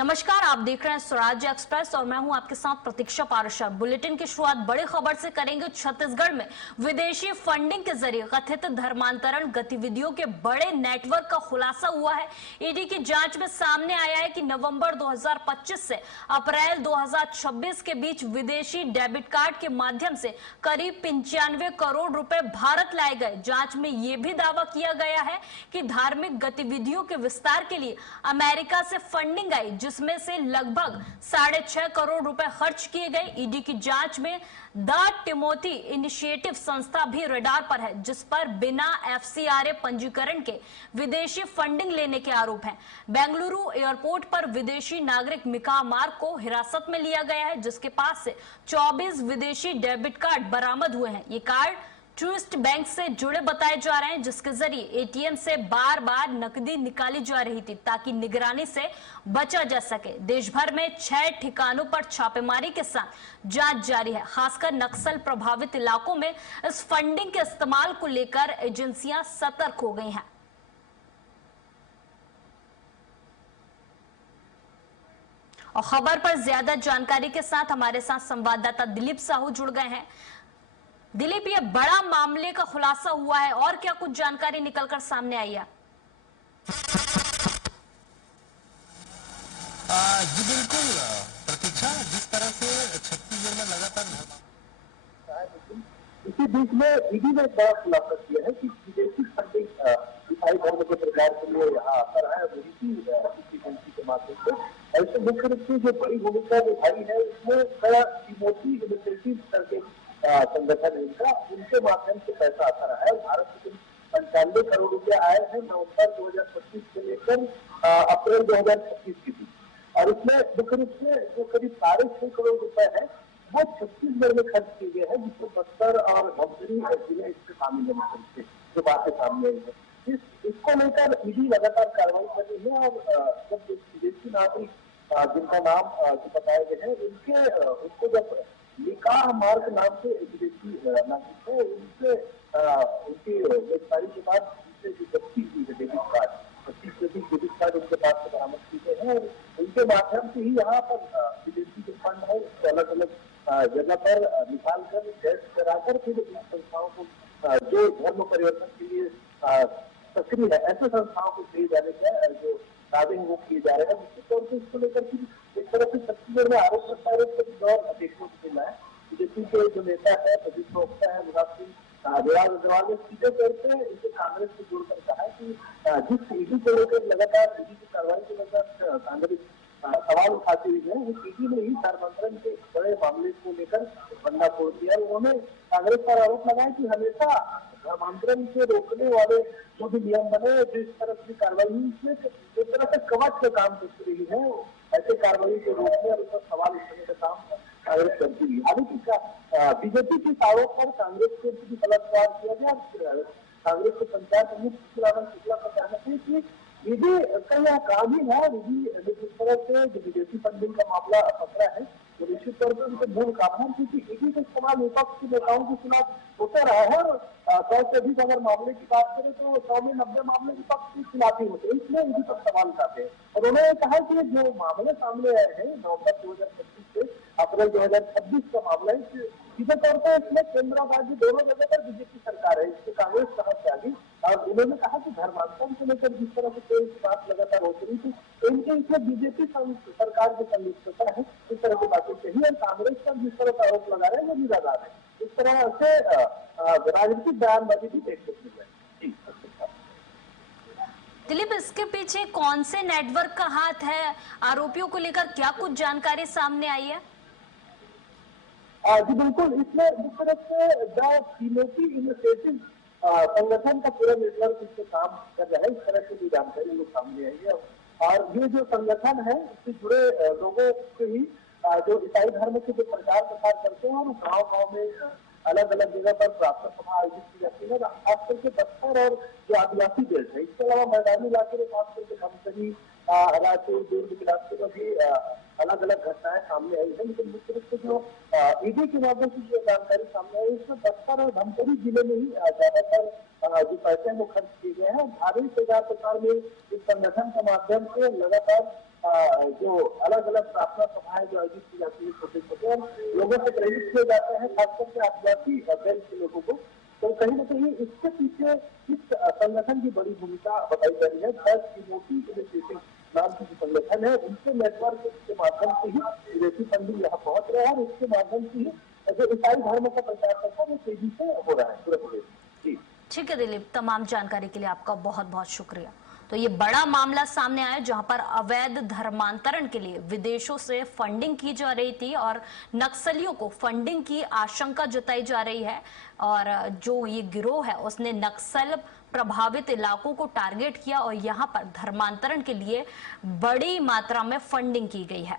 नमस्कार, आप देख रहे हैं स्वराज्य एक्सप्रेस और मैं हूं आपके साथ प्रतीक्षा पाराशर। बुलेटिन की शुरुआत बड़ी खबर से करेंगे। छत्तीसगढ़ में विदेशी फंडिंग के जरिए कथित धर्मांतरण गतिविधियों के बड़े नेटवर्क का खुलासा हुआ है। ईडी की जांच में सामने आया है कि नवंबर 2025 से अप्रैल 2026 के बीच विदेशी डेबिट कार्ड के माध्यम से करीब 95 करोड़ रुपए भारत लाए गए। जांच में यह भी दावा किया गया है कि धार्मिक गतिविधियों के विस्तार के लिए अमेरिका से फंडिंग आई, जिसमें से लगभग 6.5 करोड़ रुपए खर्च किए गए। ईडी की जांच में द टिमोथी इनिशिएटिव संस्था भी रडार पर है, जिस पर बिना एफसीआरए पंजीकरण के विदेशी फंडिंग लेने के आरोप हैं। बेंगलुरु एयरपोर्ट पर विदेशी नागरिक मिका मार्क को हिरासत में लिया गया है, जिसके पास से 24 विदेशी डेबिट कार्ड बरामद हुए हैं। ये कार्ड ट्रूस्ट बैंक से जुड़े बताए जा रहे हैं, जिसके जरिए एटीएम से बार बार नकदी निकाली जा रही थी ताकि निगरानी से बचा जा सके। देश भर में 6 ठिकानों पर छापेमारी के साथ जांच जारी है। खासकर नक्सल प्रभावित इलाकों में इस फंडिंग के इस्तेमाल को लेकर एजेंसियां सतर्क हो गई हैं। और खबर पर ज्यादा जानकारी के साथ हमारे साथ संवाददाता दिलीप साहू जुड़ गए हैं। दिलीप, ये बड़ा मामले का खुलासा हुआ है और क्या कुछ जानकारी निकलकर सामने आई है? जी बिल्कुल प्रतीक्षा, जिस तरह से छत्तीसगढ़ में लगातार इसी बीच में ईडी ने बड़ा खुलासा किया है कि विदेशी फंडिंग ईसाई धर्म के प्रचार के लिए यहाँ आता रहा है विदेशी एजेंसी के माध्यम से। ऐसे मुख्य रूप से जो बड़ी भूमिका निभाई है उसमें टिमोथी इनिशिएटिव करके संगठन है इनका, उनके माध्यम से पैसा आता रहा है। भारत में 95 करोड़ रुपए आए हैं नवंबर 2025 से लेकर अप्रैल 2026 के बीच, और इसमें मुख्य रूप से जो करीब 6.5 करोड़ रुपए है वो छत्तीसगढ़ में खर्च किए गए हैं, जिसमें बस्तर और धमतरी जिले इससे शामिल है, जो बातें सामने आई है। इसको लेकर ईडी लगातार कार्रवाई कर रही है और जब विदेशी नागरिक जिनका नाम बताए गए हैं उनको जब निकाह मार्ग नाम से विदेशी नागरिक है, उनकी गिरफ्तारी के बाद उनसे जो जब्ती हुई है डेबिट कार्ड, 25 डेबिट कार्ड उनके पास से बरामद किए गए हैं और उनके माध्यम से ही यहाँ पर विदेशी जो फंड है उसको अलग अलग जगह पर निकाल कर टेस्ट कराकर फिर इन संस्थाओं को जो धर्म परिवर्तन के लिए सक्रिय है ऐसे संस्थाओं को दिए जाने का जो दावे हैं वो किए जा रहे हैं। निश्चित तौर पर इसको लेकर फिर एक तरह से छत्तीसगढ़ में आरोप प्रत्यारोप का दौर देखने को मिला है। बीजेपी के जो नेता है, प्रदीप प्रवक्ता है मुराद सिंह अग्रवाल ने सीधे तौर पर इसे कांग्रेस से जोड़कर कहा है कि जिस ईडी को लेकर लगातार ईडी की कार्रवाई को लेकर कांग्रेस सवाल उठाती हुई है, उस ईडी ने ही धर्मांतरण के बड़े मामले को लेकर बंदा फोड़ दिया। उन्होंने कांग्रेस पर आरोप लगाया कि हमेशा धर्मांतरण से रोकने वाले जो भी नियम बने, जिस तरह की कार्रवाई हुई, इसमें एक तरह से कवच का काम करती रही है। ऐसे कार्रवाई को रोकने और उस पर सवाल उठाने का काम कांग्रेस करती रही। हालांकि बीजेपी के आरोप पर कांग्रेस के भी पलटवार किया गया। कांग्रेस के पंचायत प्रमुख रावण शुक्ला का कहना है कि ईडी का यह काम ही है। ईडी जिस तरह से जो विदेशी फंडिंग का मामला पकड़ा है तो निश्चित तौर पर उनके मूल काम है, क्योंकि ईडी का इस्तेमाल विपक्ष के नेताओं के खिलाफ होता रहा है और 100 से अधिक अगर मामले की बात करें तो 100 में 90 मामले विपक्ष के खिलाफ ही होते हैं, इसलिए ईडी पर सवाल उठाते हैं। और उन्होंने कहा कि जो मामले सामने आए हैं नवंबर 2025 से अप्रैल 2026 का मामला है, सीधे तौर पर इसमें केंद्र और राज्य दोनों जगह पर बीजेपी सरकार है, इससे कांग्रेस कहा जाएगी। और उन्होंने कहा कि धर्मांतरण को लेकर जिस तरह से कोई बात लगातार होती रही थी, इनके इसमें बीजेपी सरकार की संलिप्तता है, इस तरह की बातें कही और कांग्रेस पर जिस तरह का आरोप लगा रहे हैं वो भी लगा रहे हैं। इस तरह से राजनीतिक बयानबाजी भी देखने को मिल रही है। दिलीप, इसके पीछे कौन से नेटवर्क का हाथ है? आरोपियों को लेकर क्या कुछ जानकारी सामने आई है? जी बिल्कुल, इसमें मुख्य रूप से द टिमोथी इनिशिएटिव संगठन का पूरा नेटवर्क इससे काम कर रहा है। इस तरह की जानकारी लोग सामने आई है और ये जो संगठन है इससे जुड़े लोगों के ही जो ईसाई धर्म के जो प्रचार प्रसार करते हैं और गाँव गाँव में अलग अलग जगह पर प्रार्थना सभा आयोजित की जाती है, खास करके बस्तर और जो आदिवासी देश है, इसके अलावा मैदानी इलाके में खास करके धमतरी, रायपुर, दुर्ग, बिलासपुर में भी अलग अलग घटनाएं सामने आई है। लेकिन मुख्य रूप से जो ईडी के माध्यम से जो जानकारी सामने आई उसमें बस्तर और धमतरी जिले में ही ज्यादातर जो पैसे वो खर्च किए गए हैं। धार्मिक प्रचार प्रसार में इस संगठन के माध्यम से लगातार जो अलग अलग प्रार्थना सभाएं जो आयोजित की जाती है छोटे छोटे, और लोगों से प्रेरित किए जाते हैं, खासकर के आदिवासी बेल्ट के लोगों को। तो कहीं ना कहीं इसके पीछे इस संगठन की बड़ी भूमिका बताई जा रही है। 10 मोदी इनिशिएटिव नाम की जो संगठन है, उनके नेटवर्क के माध्यम से ही विदेशी फंडिंग यहाँ पहुंच रहा है, और इसके माध्यम से ही जो ईसाई धर्म का प्रचार करता है वो तेजी से हो रहा है पूरे प्रदेश। जी ठीक है दिलीप, तमाम जानकारी के लिए आपका बहुत बहुत शुक्रिया। तो ये बड़ा मामला सामने आया जहां पर अवैध धर्मांतरण के लिए विदेशों से फंडिंग की जा रही थी और नक्सलियों को फंडिंग की आशंका जताई जा रही है, और जो ये गिरोह है उसने नक्सल प्रभावित इलाकों को टारगेट किया और यहां पर धर्मांतरण के लिए बड़ी मात्रा में फंडिंग की गई है।